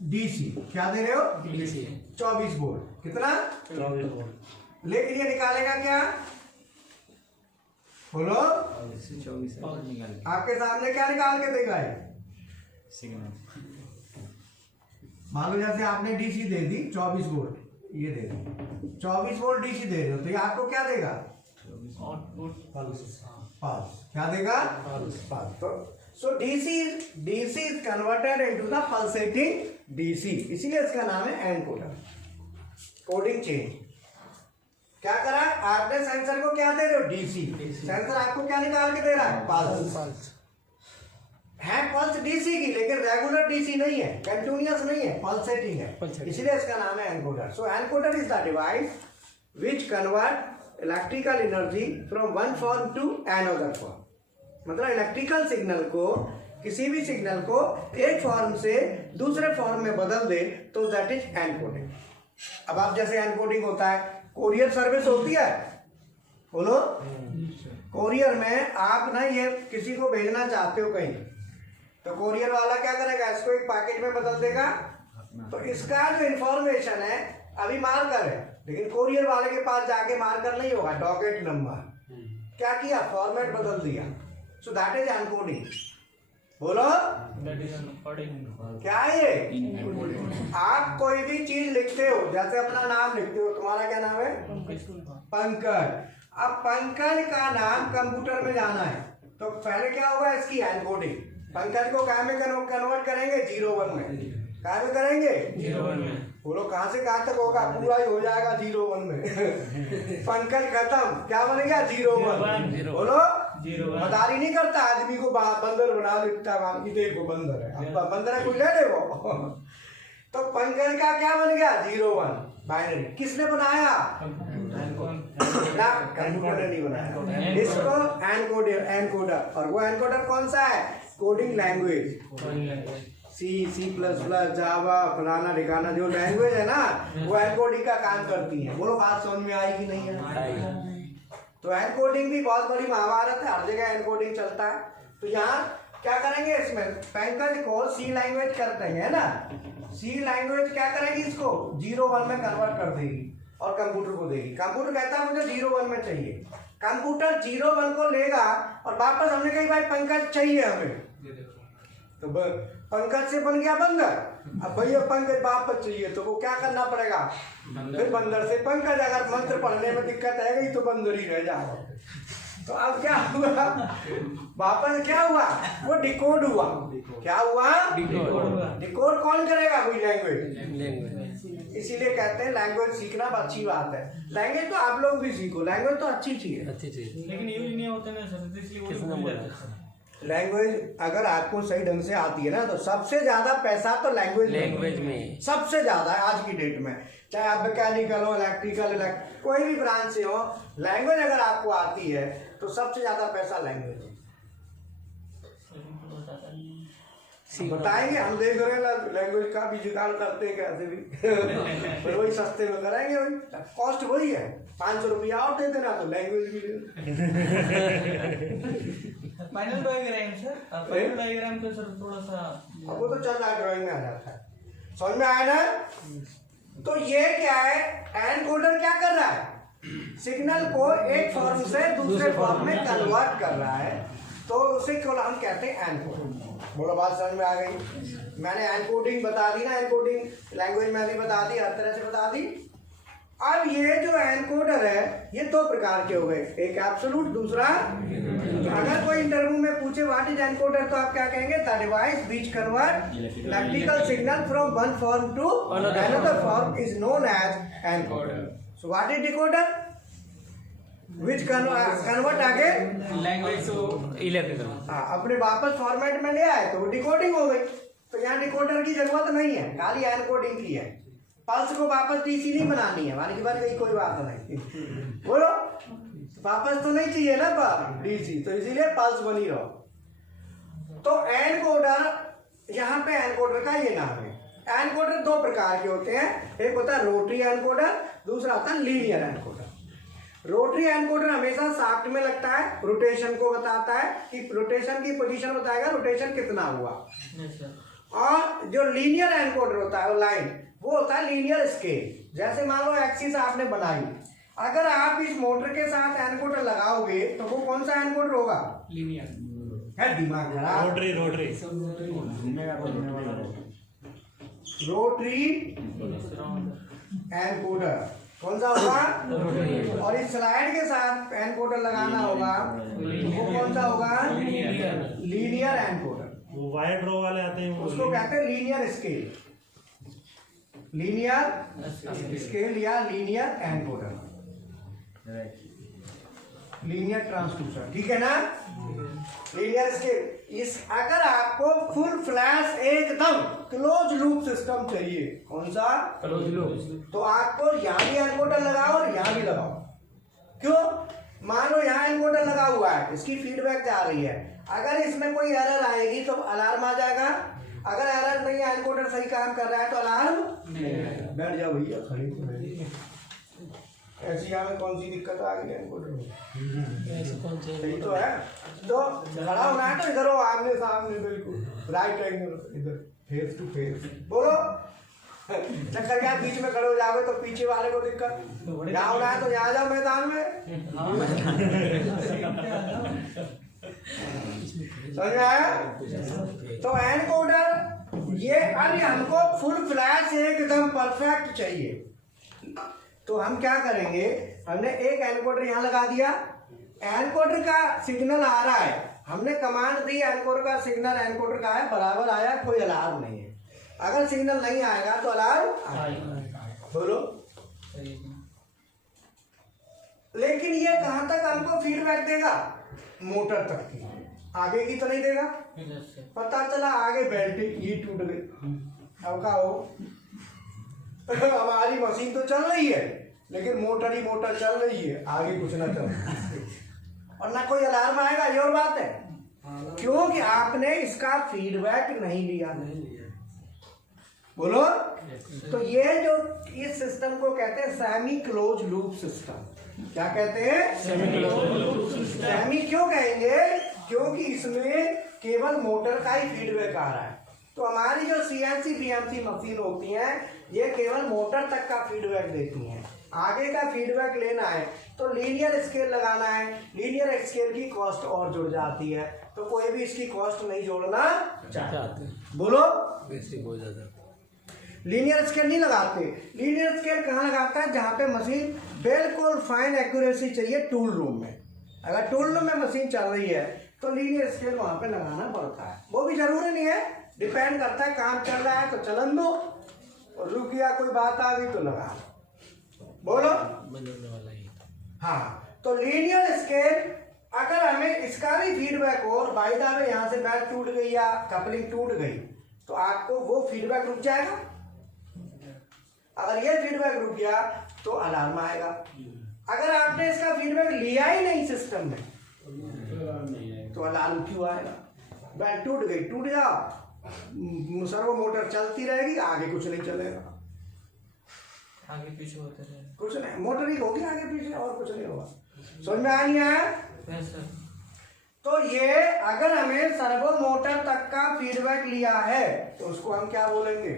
डीसी। क्या दे रहे हो? DC 24 volt. कितना? 24 वोल्ट। लेकिन ये निकालेगा क्या? बोलो। 24 निकाल आपके सामने क्या निकाल के देगा ये? सिग्नल। मान लो जैसे आपने डीसी दे दी 24 वोल्ट, ये दे दी 24 वोल्ट डीसी दे रहे हो, तो ये आपको क्या देगा? पल्स। क्या देगा? पल्स। तो so DC is converted into the pulsating DC, इसीलिए इसका नाम है एनकोडर। Coding change. क्या करा आपने? सेंसर को क्या दे रहे हो? डीसी। सेंसर आपको क्या निकाल के दे रहा है? पल्स। है पल्स डीसी की, लेकिन रेगुलर डीसी नहीं है, कंटिन्यूअस नहीं है, पल्सेटिंग है, इसलिए इसका नाम है encoder. So encoder is the device which convert electrical energy from one form to another form. मतलब इलेक्ट्रिकल सिग्नल को, किसी भी सिग्नल को एक फॉर्म से दूसरे फॉर्म में बदल दे, तो दैट इज एनकोडिंग। अब आप जैसे एनकोडिंग होता है, कोरियर सर्विस होती है, बोलो। कोरियर में आप ना ये किसी को भेजना चाहते हो कहीं, तो कोरियर वाला क्या करेगा? इसको एक पैकेट में बदल देगा। तो इसका जो इंफॉर्मेशन है अभी मार्कर है, लेकिन कोरियर वाले के पास जाके मार्कर नहीं होगा, डॉकेट नंबर। क्या किया? फॉर्मेट बदल दिया। So that is encoding. बोलो। क्या है ये? आप कोई भी चीज लिखते हो, जैसे अपना नाम लिखते हो, तुम्हारा क्या नाम है? पंकज। अब पंकज का नाम कंप्यूटर में जाना है, तो पहले क्या होगा? इसकी एनकोडिंग। पंकज को क्या में कन्वर्ट करेंगे? 01 में। क्या में करेंगे? 01 में। बोलो कहाँ से कहाँ तक होगा? पूरा ही हो जाएगा 01 में। पंकज खत्म, क्या बनेगा? 01। बोलो। मदारी नहीं करता आदमी को, बंदर बना लेता है, देखो बंदर है, अब बंदर है, कोई ले ले वो। तो पंकज का क्या बन गया? 01 बाइनरी। किसने बनाया? ना, कंप्यूटर ने नहीं बनाया इसको। एनकोडर। और वो एनकोडर कौन सा है? Coding language. C plus plus, Java, फलाना ठिकाना जो लैंग्वेज है ना, वो एनकोडिंग का काम करती है। बोलो बात समझ में आई कि नहीं है? तो एनकोडिंग भी बहुत बड़ी महाभारत है, हर जगह एनकोडिंग चलता है। तो यहाँ क्या करेंगे? इसमें पंकज को सी लैंग्वेज कर देंगे, है ना। सी लैंग्वेज क्या करेगी? इसको 01 में कन्वर्ट कर देगी और कंप्यूटर को देगी। कंप्यूटर कहता है मुझे 01 में चाहिए। कंप्यूटर 01 को लेगा और वापस हमने कही भाई पंकज चाहिए हमें, तो पंकज से बन गया बंदर। अब भैया पंकज वापस चाहिए तो वो क्या करना पड़ेगा, फिर बंदर से पंकज अगर मंत्र पढ़ने में दिक्कत है गई तो बंदर ही रह जाओ। तो अब क्या हुआ, वापस क्या हुआ, वो डिकोड हुआ। क्या हुआ, डिकोड कौन करेगा, कोई लैंग्वेज। इसीलिए कहते हैं लैंग्वेज सीखना अच्छी बात है। लैंग्वेज तो आप लोग भी सीखो, लैंग्वेज तो अच्छी चीज है, अच्छी चीज। लेकिन यूज नहीं होते ना सर, इसलिए वो किसने भूल बोला? जाते हैं। लैंग्वेज अगर आपको सही ढंग से आती है ना तो सबसे ज्यादा पैसा तो लैंग्वेज में सबसे ज्यादा है आज की डेट में। चाहे आप मैकेनिकल हो, इलेक्ट्रिकल, कोई भी ब्रांच से हो, लैंग्वेज अगर आपको आती है तो सबसे ज्यादा पैसा लैंग्वेज में। बताएंगे, हम देख रहे हैं लैंग्वेज का भी जुगाड़ करते हैं कैसे भी पर वही सस्ते में करेंगे, वही कॉस्ट वही है। 500 रुपया और दे देना तो लैंग्वेज भी दे। Final diagram sir, final diagram तो सर थोड़ा सा अब वो तो चल रहा है, ड्राइंग में आ जाता है, समझ में आया ना। तो ये क्या है, एनकोडर क्या कर रहा है, सिग्नल को एक फॉर्म से दूसरे फॉर्म में कन्वर्ट कर रहा है, तो उसे केवल हम कहते हैं एनकोड। बोलो बात समझ में आ गई। मैंने एनकोडिंग बता दी ना, एनकोडिंग लैंग्वेज में भी बता दी, हर तरह से बता दी। अब ये जो एनकोडर है ये दो प्रकार के हो गए, एक एब्सोल्यूट, दूसरा। अगर कोई इंटरव्यू में पूछे व्हाट इज एनकोडर तो आप क्या कहेंगे, the device which convert electrical signal from one form to another form is known as encoder. So what is decoder, which convert आगे लैंग्वेज तो इलेक्ट्रिकल। हाँ, अपने वापस फॉर्मेट में ले आए तो डिकोडिंग हो गई। तो यहाँ डिकोडर की जरूरत नहीं है, खाली एनकोडिंग की है। पल्स को वापस डीसी नहीं बनानी है, मानी की बात गई, कोई बात नहीं। बोलो वापस तो नहीं चाहिए ना डीसी, तो इसीलिए पल्स बनी रहो। तो एनकोडर, यहाँ पे एनकोडर का ये नाम है। एनकोडर दो प्रकार के होते हैं, एक होता है रोटरी एनकोडर, दूसरा होता है लीनियर एनकोडर। रोटरी एनकोडर हमेशा शाफ्ट में लगता है, रोटेशन को बताता है कि रोटेशन की पोजीशन बताएगा, रोटेशन कितना हुआ। और जो लीनियर एनकोडर होता है वो लाइन, वो होता है लीनियर स्केल। जैसे मान लो एक्सिस आपने बनाई, अगर आप इस मोटर के साथ एनकोडर लगाओगे तो वो कौन सा एनकोडर होगा, लीनियर है। दिमाग खराब, रोटरी रोटरी रोटरी एनकोडर कौन सा होगा, और इस स्लाइड के साथ एनकोडर लगाना होगा, वो कौन सा होगा, लीनियर एनकोडर। वो वायर ड्रॉ वाले आते हैं, उसको कहते हैं लीनियर स्केल, लीनियर स्केल या लीनियर एनकोडर, लीनियर ट्रांसड्यूसर, ठीक है ना। लीनियर स्केल, इस अगर आपको फुल फ्लैश एकदम क्लोज लूप सिस्टम चाहिए, कौन सा, क्लोज लूप, तो आपको यहाँ भी एनकोडर लगाओ और यहाँ भी लगाओ। क्यों, मान लो यहाँ एनकोडर लगा हुआ है, इसकी फीडबैक जा रही है, अगर इसमें कोई एरर आएगी तो अलार्म आ जाएगा। अगर एरर नहीं है, एनकोडर सही काम कर रहा है तो अलार्म नहीं। बैठ जाओ भैया, खड़ी तो है। ऐसी में कौन सी दिक्कत आ गई एनकोडर में, सही तो है। तो खड़ा होना है तो इधर हो, आमने सामने, बिल्कुल राइट एंगल, इधर फेस टू फेस। बोलो चक्कर क्या, बीच में खड़े हो जाओगे तो पीछे वाले को दिक्कत, यहाँ होना है तो यहाँ जाओ मैदान में। समझ में आया। तो एनकोडर ये, अरे हमको फुल फ्लैश एकदम परफेक्ट चाहिए, तो हम क्या करेंगे, हमने एक एनकोडर यहाँ लगा दिया, एनकोडर का सिग्नल आ रहा है, हमने कमांड दी, एनकोडर का सिग्नल एनकोडर का है बराबर आया, कोई अलार्म नहीं है। अगर सिग्नल नहीं आएगा तो अलार्म आएगा। बोलो, लेकिन ये कहां तक हमको फीडबैक देगा, मोटर तक की, आगे की तो नहीं देगा। पता चला आगे बेल्टिंग ये टूट गई, अब क्या हो, हमारी मशीन तो चल रही है लेकिन मोटर ही मोटर चल रही है, आगे कुछ ना चल, और ना कोई अलार्म आएगा, ये और बात है, क्योंकि आपने इसका फीडबैक नहीं लिया। बोलो, तो ये जो इस सिस्टम को कहते हैं सेमी क्लोज लूप सिस्टम। क्या कहते हैं, सेमी क्यों कहेंगे, क्योंकि इसमें केवल मोटर का ही फीडबैक आ रहा है। तो हमारी जो सीएनसी बीएमसी मशीन होती हैं ये केवल मोटर तक का फीडबैक देती हैं, आगे का फीडबैक लेना है तो लीनियर स्केल लगाना है, लीनियर स्केल की कॉस्ट और जुड़ जाती है, तो कोई भी इसकी कॉस्ट नहीं जोड़ना चाहते। बोलो, बेसिक हो जाता। लीनियर स्केल नहीं लगाते। लीनियर स्केल कहाँ लगाता है? जहाँ पे मशीन बिल्कुल फाइन एक्यूरेसी चाहिए टूल रूम में। अगर टूल रूम में मशीन चल रही है तो लीनियर स्केल वहाँ पे लगाना पड़ता है। वो भी जरूरी नहीं है, डिपेंड करता है, काम चल रहा है तो चलन दो, और रुक गया कोई बात आ गई तो लगा लो। बोलो। बंद होने वाला है। हाँ, तो लीनियर स्केल अगर हमें इसका भी फीडबैक हो, और बाई द वे यहाँ से बैट टूट गई या कपलिंग टूट गई, तो आपको वो फीडबैक रुक जाएगा। अगर ये फीडबैक रुक गया तो अलार्म आएगा। अगर आपने इसका फीडबैक लिया ही नहीं सिस्टम में तो अलार्म क्यों आएगा? बैट टूट गई, टूट जाओ, सर्वो मोटर चलती रहेगी, आगे कुछ नहीं चलेगा, आगे पीछे होते रहे। कुछ नहीं, मोटर ही होगी आगे पीछे, और कुछ नहीं होगा। समझ में आ नहीं आया? Yes sir. तो ये अगर हमें सर्वो मोटर तक का फीडबैक लिया है तो उसको हम क्या बोलेंगे?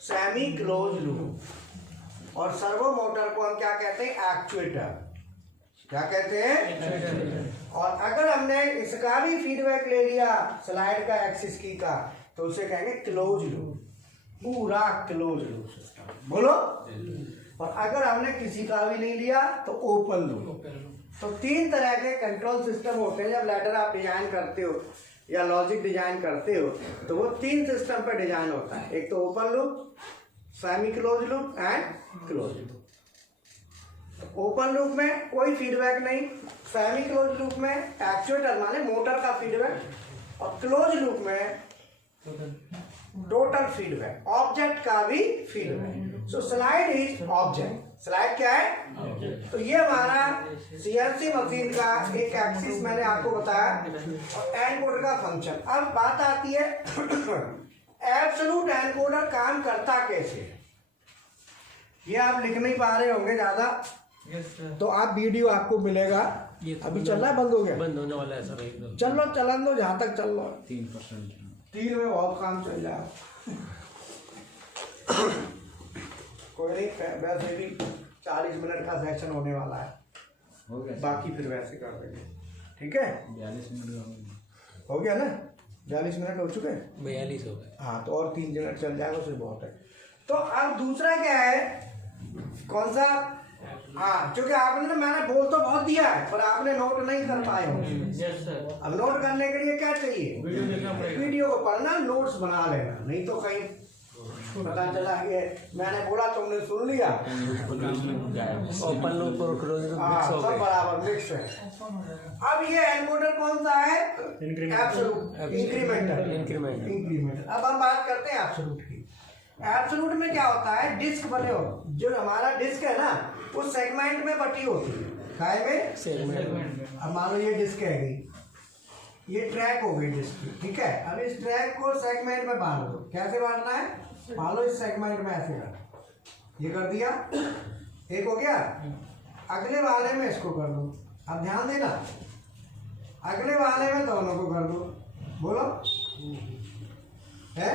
Semi close loop. और सर्वो मोटर को हम क्या कहते हैं? एक्चुएटर। क्या कहते हैं? और अगर हमने इसका भी फीडबैक ले लिया स्लाइड का, एक्सिस की का, तो उसे कहेंगे क्लोज लूप, पूरा क्लोज लूप सिस्टम। बोलो। और अगर हमने किसी का भी नहीं लिया तो ओपन लूप। तो 3 तरह के कंट्रोल सिस्टम होते हैं। जब लैडर आप डिजाइन करते हो या लॉजिक डिजाइन करते हो तो वो 3 सिस्टम पे डिजाइन होता है। एक तो open loop, semi close loop and close loop. Open loop में कोई फीडबैक नहीं, सेमी क्लोज लूप में एक्चुएटर माने मोटर का फीडबैक, और क्लोज लूप में टोटल फीडबैक, ऑब्जेक्ट का भी feedback. So slide is object. Slide क्या है? तो ये हमारा सीएनसी मशीन का एक एक्सिस मैंने आपको बताया, और एनकोडर का फंक्शन। अब बात आती है एब्सोल्यूट एनकोडर काम करता कैसे? ये आप लिख नहीं पा रहे होंगे ज्यादा, यस सर। तो आप वीडियो आपको मिलेगा। ये तो अभी चल रहा है, बंद हो गया? बंद होने वाला है सर एकदम। चल लो, चलन दो, जहां तक चल लो। 3%। 3 में बहुत काम चल जाएगा। कोई नहीं, वैसे भी 40 मिनट का सेशन होने वाला है, हो गया। बाकी फिर वैसे कर देंगे। ठीक है, 42 मिनट का हो गया। हो गया ना? 42 मिनट हो चुके हैं। 42 हो गए। हाँ, तो और 3 मिनट चल जाएगा, उससे बहुत है। तो अब दूसरा क्या है? कौन सा? हाँ, क्योंकि आपने ना, मैंने बोल तो बहुत दिया है पर आपने नोट नहीं कर पाए होंगे। Yes sir. अब नोट करने के लिए क्या चाहिए? वीडियो देखना पड़ेगा। वीडियो को पढ़ना, नोट्स बना लेना, नहीं तो कहीं पता चला कि मैंने बोला तुमने सुन लिया। ओपन लूप और क्लोज लूप मिक्स हो सब गए। बराबर मिक्स है। अब ये एनकोडर कौन सा है? Absolute, incremental. इंक्रीमेंटल। अब हम बात करते हैं एब्सोल्यूट की। एब्सोल्यूट में क्या होता है? डिस्क बने हो, जो हमारा डिस्क है ना, वो सेगमेंट में बटी होती है। काय में? सेगमेंट। अब मान लो ये डिस्क है गई, ये ट्रैक हो गई डिस्क की, ठीक है। अब इस ट्रैक को सेगमेंट में बांट दो। कैसे बांटना है? मान लो इस सेगमेंट में ऐसे कर, ये कर दिया, एक हो गया। अगले वाले में इसको कर दो। अब ध्यान देना, अगले वाले में दोनों को कर दो। बोलो, है?